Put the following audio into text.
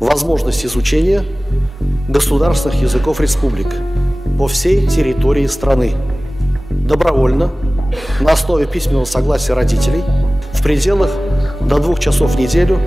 возможность изучения государственных языков республик по всей территории страны добровольно, на основе письменного согласия родителей, в пределах до 2 часов в неделю